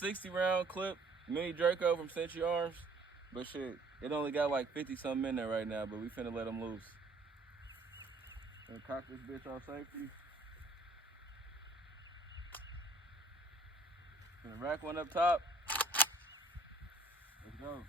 60 round clip, mini Draco from Century Arms. But shit, it only got like 50 something in there right now, but we finna let them loose. Gonna cock this bitch on safety. Gonna rack one up top. Let's go.